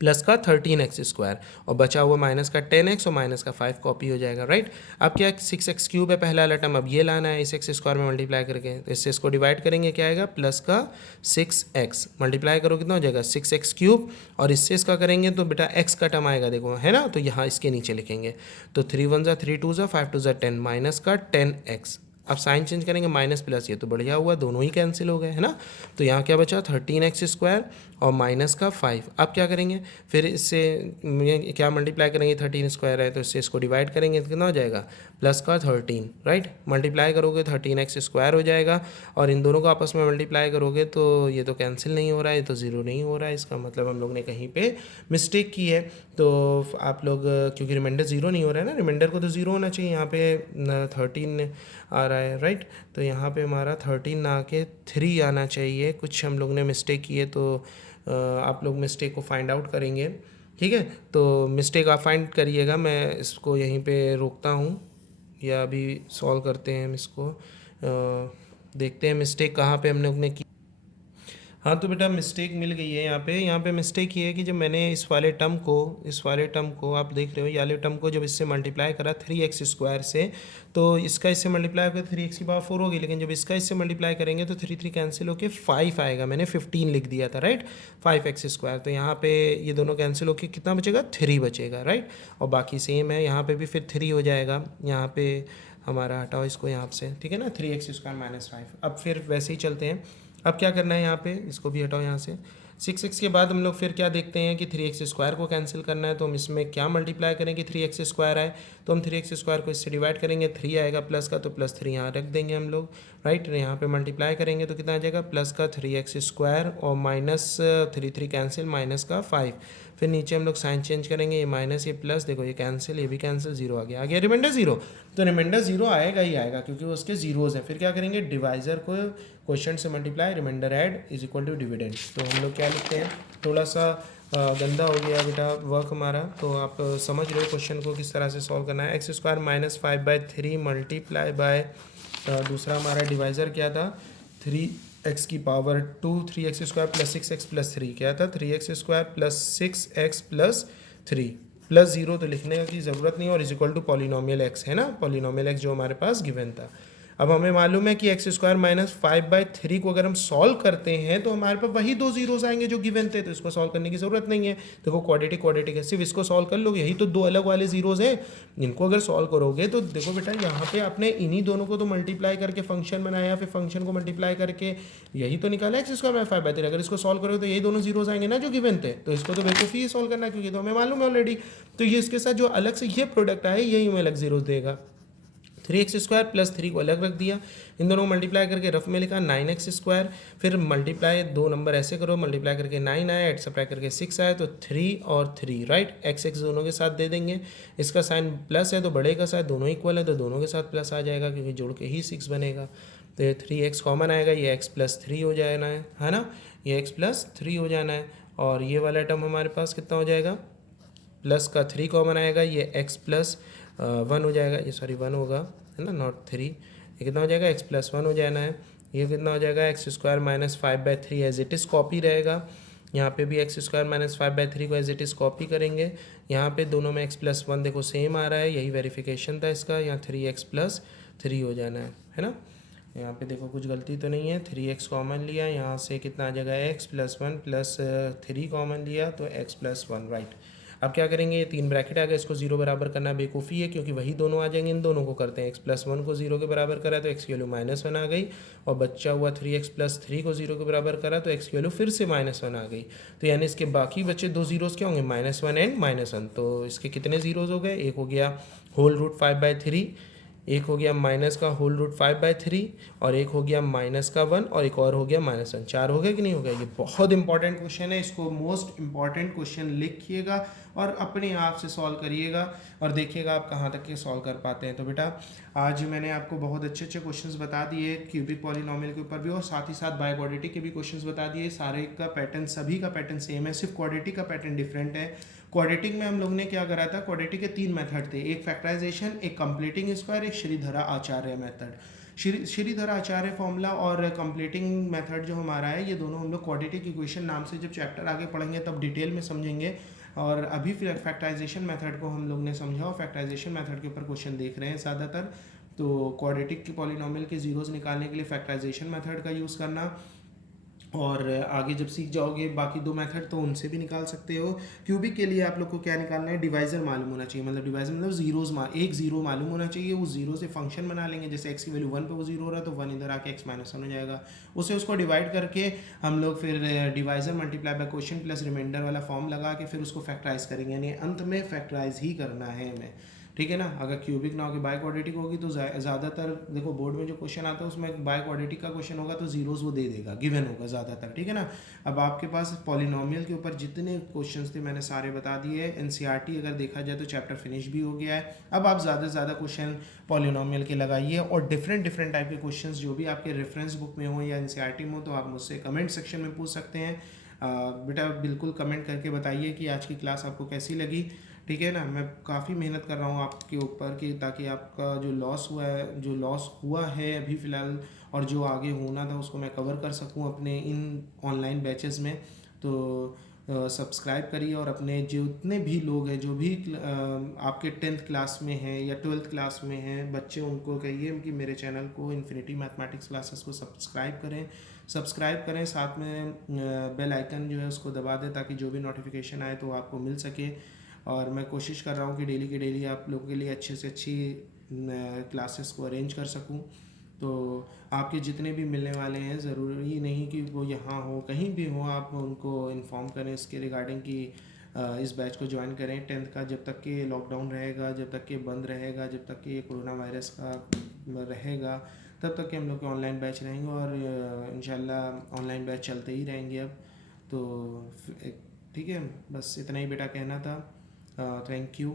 प्लस का 13x², और बचा हुआ माइनस का 10x और माइनस का 5 कॉपी हो जाएगा, राइट। अब क्या 6x³ है पहला वाला टर्म, अब ये लाना है इस x² में मल्टीप्लाई करके, तो इससे इसको डिवाइड करेंगे, क्या आएगा प्लस का 6x, मल्टीप्लाई करो कितना हो जाएगा 6x³, और इससे इसका करेंगे तो बेटा x का टर्म आएगा, देखो है ना, तो यहाँ इसके नीचे लिखेंगे, तो 3 1 ज़ा 3 2 ज़ा 5 2 ज़ा 10, माइनस का 10x। अब साइन चेंज करेंगे, माइनस प्लस, ये तो बढ़िया हुआ, दोनों ही कैंसिल हो गए, है ना। तो यहाँ क्या बचा 13x² और माइनस का 5। अब क्या करेंगे, फिर इससे क्या मल्टीप्लाई करेंगे, 13² है तो इससे इसको डिवाइड करेंगे तो कितना हो जाएगा, प्लस का 13, राइट। मल्टीप्लाई करोगे 13x² हो जाएगा, और इन दोनों को आपस में मल्टीप्लाई करोगे तो ये तो कैंसिल नहीं हो रहा है, ये तो ज़ीरो नहीं हो रहा है, इसका मतलब हम लोग ने कहीं पे मिस्टेक की है। तो आप लोग, क्योंकि रिमाइंडर ज़ीरो नहीं हो रहा है ना, रिमाइंडर को तो ज़ीरो होना चाहिए, यहाँ पे 13 आ रहा है, राइट। तो यहाँ पे हमारा 13 ना आके 3 आना चाहिए, कुछ हम लोग ने मिस्टेक की है, तो आप लोग मिस्टेक को फाइंड आउट करेंगे, ठीक है। तो मिस्टेक आप फाइंड करिएगा, मैं इसको यहीं पे रोकता हूँ, या अभी सॉल्व करते हैं हम इसको, देखते हैं मिस्टेक कहाँ पे हम लोग ने की। हाँ तो बेटा मिस्टेक मिल गई है यहाँ पे मिस्टेक ये है कि जब मैंने इस वाले टर्म को आप देख रहे हो, ये वाले टर्म को जब इससे मल्टीप्लाई करा 3x² से, तो इसका इससे मल्टीप्लाई होकर 3x⁴ होगी, लेकिन जब इसका इससे मल्टीप्लाई करेंगे तो 3 3 कैंसिल होकर 5 आएगा, मैंने 15 लिख दिया था, राइट, 5x²। तो यहाँ पे ये दोनों कैंसिल होकर कितना बचेगा, 3 बचेगा, राइट। और बाकी सेम है, यहाँ पर भी फिर 3 हो जाएगा, यहाँ पे हमारा हटाओ इसको यहाँ से, ठीक है ना, 3x² माइनस 5। अब फिर वैसे ही चलते हैं, अब क्या करना है, यहाँ पे इसको भी हटाओ यहाँ से, 6x के बाद हम लोग फिर क्या देखते हैं कि 3x² को कैंसिल करना है, तो हम इसमें क्या मल्टीप्लाई करें कि 3x² आए, तो हम 3x² को इससे डिवाइड करेंगे, 3 आएगा प्लस का, तो +3 यहाँ रख देंगे हम लोग, राइट। यहाँ पे मल्टीप्लाई करेंगे तो कितना आ जाएगा, प्लस का 3x² और माइनस 3 3 कैंसिल, माइनस का 5। फिर नीचे हम लोग साइन चेंज करेंगे, ये माइनस ये प्लस, देखो ये कैंसिल, ये भी कैंसिल, जीरो आ गया रिमाइंडर जीरो। तो रिमाइंडर जीरो आएगा ही आएगा क्योंकि वो उसके जीरोज़ हैं। फिर क्या करेंगे, डिवाइजर को क्वेश्चन से multiply, remainder add is equal to dividend. तो हम लोग क्या लिखते हैं, थोड़ा सा गंदा हो गया बेटा वर्क हमारा, तो आप समझ रहे हो क्वेश्चन को किस तरह से सॉल्व करना है। x² माइनस 5/3 मल्टीप्लाई बाय, दूसरा हमारा डिवाइज़र क्या था, 3x⁻² 3x² plus 6x plus 3, क्या था 3x² plus 6x plus 3 plus 0, तो लिखने की ज़रूरत नहीं, और is equal to polynomial x है ना, पॉलिनोमियल x जो हमारे पास गिवन था। अब हमें मालूम है कि एक्स स्क्वायर माइनस 5/3 को अगर हम सॉल्व करते हैं तो हमारे पास वही दो जीरोस आएंगे जो गिवन थे, तो इसको सॉल्व करने की ज़रूरत नहीं है। देखो क्वाड्रेटिक क्वाड्रेटिक है, सिर्फ इसको सॉल्व कर लोगे, यही तो दो अलग वाले जीरोस हैं, इनको अगर सॉल्व करोगे तो देखो बेटा यहाँ पे आपने इन्हीं दोनों को तो मल्टीप्लाई करके फंक्शन बनाया, फिर फंक्शन को मल्टीप्लाई करके यही तो निकाला एक्स स्क्वायर बाय 5/3। अगर इसको सॉल्व करोगे तो यही दोनों जीरोस आएंगे ना जो गिवन थे, तो इसको तो बेवकूफ़ी ही सॉल्व करना है क्योंकि तो हमें मालूम है ऑलरेडी। तो ये इसके साथ जो अलग से ये प्रोडक्ट आए यही हमें अलग जीरोस देगा। 3x² प्लस 3 को अलग रख दिया, इन दोनों को मल्टीप्लाई करके रफ में लिखा 9x², फिर मल्टीप्लाई दो नंबर ऐसे करो, मल्टीप्लाई करके 9 आया, एड सप्लाई करके 6 आया, तो 3 और 3 राइट, एक्स एक्स दोनों के साथ दे देंगे। इसका साइन प्लस है तो बड़े का साइन दोनों इक्वल है तो दोनों के साथ प्लस आ जाएगा क्योंकि जोड़ के ही 6 बनेगा। तो ये 3x कॉमन आएगा, ये x प्लस 3 हो जाना है ना, ये x प्लस 3 हो जाना है। और ये वाला टर्म हमारे पास कितना हो जाएगा, प्लस का 3 कॉमन आएगा, ये x प्लस 1 हो जाएगा, ये सॉरी 1 होगा है ना, नॉट 3। ये कितना हो जाएगा, x प्लस 1 हो जाना है। ये कितना हो जाएगा, x square minus 5/3 as it is copy रहेगा। यहाँ पे भी एक्स स्क्वायर माइनस 5/3 को एज इट इज़ कॉपी करेंगे। यहाँ पे दोनों में x प्लस 1 देखो सेम आ रहा है, यही वेरिफिकेशन था इसका। यहाँ 3x प्लस 3 हो जाना है ना। यहाँ पे देखो कुछ गलती तो नहीं है, 3x कॉमन लिया, यहाँ से कितना आ जाएगा, x प्लस 1 प्लस 3 कॉमन लिया तो x प्लस 1 राइट। अब क्या करेंगे, ये 3 ब्रैकेट आ गए, इसको जीरो बराबर करना बेवकूफ़ी है क्योंकि वही दोनों आ जाएंगे, इन दोनों को करते हैं। x प्लस 1 को जीरो के बराबर करा तो x की वैल्यू -1 आ गई, और बच्चा हुआ 3x प्लस 3 को जीरो के बराबर करा तो x की वैल्यू फिर से -1 आ गई। तो यानी इसके बाकी बचे दो जीरोस क्या होंगे, -1 एंड -1। तो इसके कितने जीरोस हो गए, एक हो गया होल रूट 5/3, एक हो गया माइनस का होल रूट 5/3, और एक हो गया माइनस का 1, और एक और हो गया -1। 4 हो गया कि नहीं हो गया। ये बहुत इंपॉर्टेंट क्वेश्चन है, इसको मोस्ट इंपॉर्टेंट क्वेश्चन लिखिएगा और अपने आप से सॉल्व करिएगा और देखिएगा आप कहाँ तक के सॉल्व कर पाते हैं। तो बेटा आज मैंने आपको बहुत अच्छे अच्छे क्वेश्चंस बता दिए क्यूबिक पॉलिनोमियल के ऊपर भी, और साथ ही साथ बाय क्वाड्रेटिक के भी क्वेश्चंस बता दिए। सारे का पैटर्न, सभी का पैटर्न सेम है, सिर्फ क्वाड्रेटिक का पैटर्न डिफरेंट है। क्वाड्रेटिक में हम लोग ने क्या करा था, क्वाड्रेटिक के 3 मेथड थे, एक फैक्टराइजेशन, एक कंप्लीटिंग स्क्वायर, एक श्रीधर आचार्य मेथड। श्रीधर आचार्य फॉर्मूला और कंप्लीटिंग मेथड जो हमारा है, ये दोनों हम लोग क्वाड्रेटिक इक्वेशन नाम से जब चैप्टर आगे पढ़ेंगे तब डिटेल में समझेंगे। और अभी फिर फैक्टराइजेशन मेथड को हम लोग ने समझा, और फैक्टराइजेशन मेथड के ऊपर क्वेश्चन देख रहे हैं ज़्यादातर। तो क्वाड्रेटिक के पॉलिनोमियल के जीरोस निकालने के लिए फैक्टराइजेशन मेथड का यूज़ करना, और आगे जब सीख जाओगे बाकी दो मेथड तो उनसे भी निकाल सकते हो। क्यूबिक के लिए आप लोग को क्या निकालना है, डिवाइजर मालूम होना चाहिए, मतलब डिवाइजर मतलब जीरोस, एक जीरो मालूम होना चाहिए, उस जीरो से फंक्शन बना लेंगे। जैसे एक्स की वैल्यू 1 पे वो जीरो हो रहा है तो 1 इधर आके एक्स -1 हो जाएगा, उसे उसको डिवाइड करके हम लोग फिर divisor multiply by quotient plus remainder वाला फॉर्म लगा के फिर उसको फैक्टराइज करेंगे, यानी अंत में फैक्टराइज ही करना है हमें, ठीक है ना। अगर क्यूबिक ना होगी बाय क्वाड्रेटिक होगी तो ज़्यादातर देखो बोर्ड में जो क्वेश्चन आता है उसमें बाय क्वाड्रेटिक का क्वेश्चन होगा तो जीरोस वो दे देगा, गिवन होगा ज़्यादातर, ठीक है ना। अब आपके पास पॉलिनोमियल के ऊपर जितने क्वेश्चंस थे मैंने सारे बता दिए। एनसीईआरटी अगर देखा जाए तो चैप्टर फिनिश भी हो गया है। अब आप ज़्यादा से ज़्यादा क्वेश्चन पॉलिनोमियल के लगाइए, और डिफरेंट डिफरेंट टाइप के क्वेश्चंस जो भी आपके रेफरेंस बुक में हो या एनसीईआरटी में हो तो आप मुझसे कमेंट सेक्शन में पूछ सकते हैं। बेटा बिल्कुल कमेंट करके बताइए कि आज की क्लास आपको कैसी लगी, ठीक है ना। मैं काफ़ी मेहनत कर रहा हूँ आपके ऊपर कि ताकि आपका जो लॉस हुआ है अभी फ़िलहाल और जो आगे होना था उसको मैं कवर कर सकूँ अपने इन ऑनलाइन बैचेस में। तो सब्सक्राइब करिए, और अपने जितने भी लोग हैं जो भी आपके 10th क्लास में हैं या 12th क्लास में हैं बच्चे, उनको कहिए कि मेरे चैनल को इन्फिनिटी मैथमेटिक्स क्लासेस को सब्सक्राइब करें, साथ में बेल आइकन जो है उसको दबा दें ताकि जो भी नोटिफिकेशन आए तो आपको मिल सके। और मैं कोशिश कर रहा हूँ कि डेली की डेली आप लोगों के लिए अच्छे से अच्छी क्लासेस को अरेंज कर सकूँ। तो आपके जितने भी मिलने वाले हैं, ज़रूरी नहीं कि वो यहाँ हो, कहीं भी हो, आप उनको इन्फॉर्म करें इसके रिगार्डिंग कि इस बैच को ज्वाइन करें 10th का। जब तक कि लॉकडाउन रहेगा, जब तक कि बंद रहेगा, जब तक कि कोरोना वायरस का रहेगा, तब तक कि हम लोग के ऑनलाइन बैच रहेंगे, और इंशाल्लाह ऑनलाइन बैच चलते ही रहेंगे अब तो। ठीक है, बस इतना ही बेटा कहना था। Thank you.